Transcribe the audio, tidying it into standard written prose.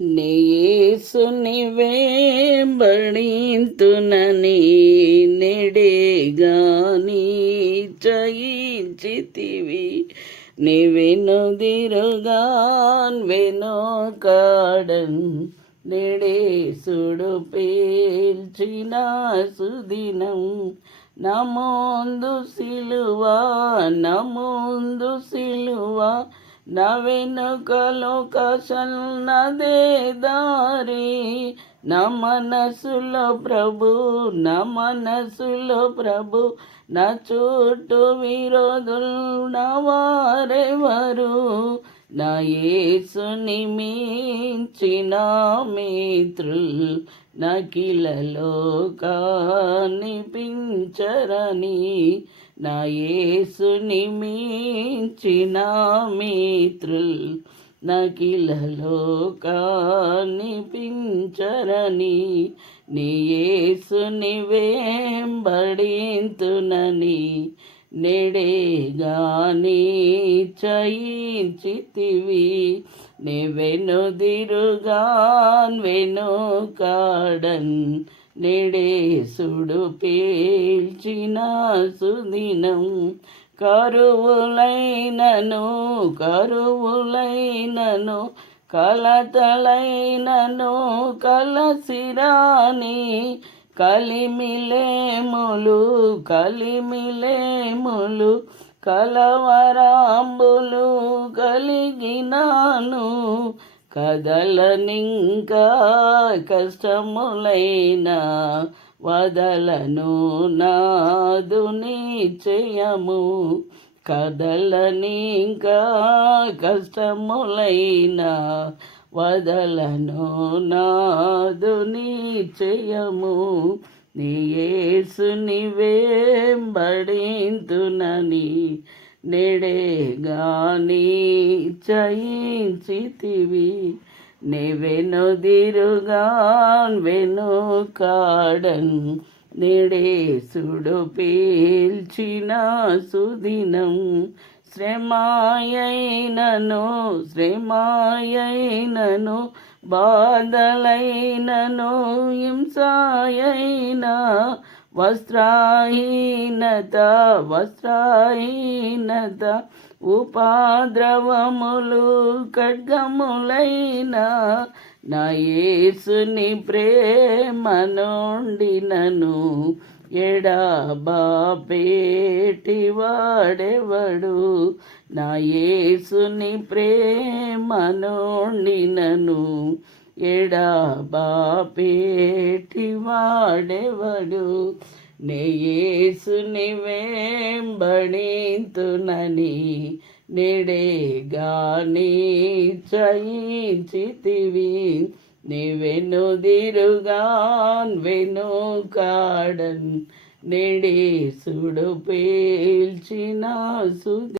యేసుని వెంబడింతునని నెడేగాని చయించితివి వెనుదిరుగాన్ వెనుకాడన్ నెడేసుడు పేల్చిన సుదినం నమోందు సిలువా నమోందు సిలువా నా వెనుకలో కసన్నదే దారి నా మనసులో ప్రభు నా మనసులో ప్రభు నా చుట్టూ విరోధులు నా వారెవరు నా యేసుని మించిన మిత్రులు నకిలలో కనిపించరని నా యేసుని మించిన మిత్రులు నకిలలో కనిపించరని నీ యేసుని వెంబడింతునని నెడేగాని చయించితివి నే వెనుదిరుగాన్ వెనుకాడన్ నెడేసుడు పేల్చిన సుదినం కరువులైనను కలతలైనను కలసిరాని కలిమిలేములు కలవరాంబులు కలిగినాను కదలనింకా కష్టములైనా వదలను నాదు నిశ్చయము కదలనింకా కష్టములైనా వదలను నాదు నిశ్చయము నీ యేసుని వెంబడింతునని నెడేగాని చయించితివి నే వెనుదిరుగాన్ వెనుకాడన్ నెడేసుడు పేల్చిన సుదినం శ్రమాయైనను బాధలైనను హింసాయైన వస్త్రహీనత ఉపద్రవములు ఖడ్గములైన నా యేసుని ప్రేమ నుండి నన్ను ఎడబాపేటి వాడెవడు నా యేసుని ప్రేమ నుండి నన్ను ఎడబాపేటి వాడెవడు నే యేసుని వెంబడింతునని నెడేగాని చయించితివి నీ వెనుదిరుగాన్ వెనుకాడన్ నెడేసుడు పేల్చిన సుది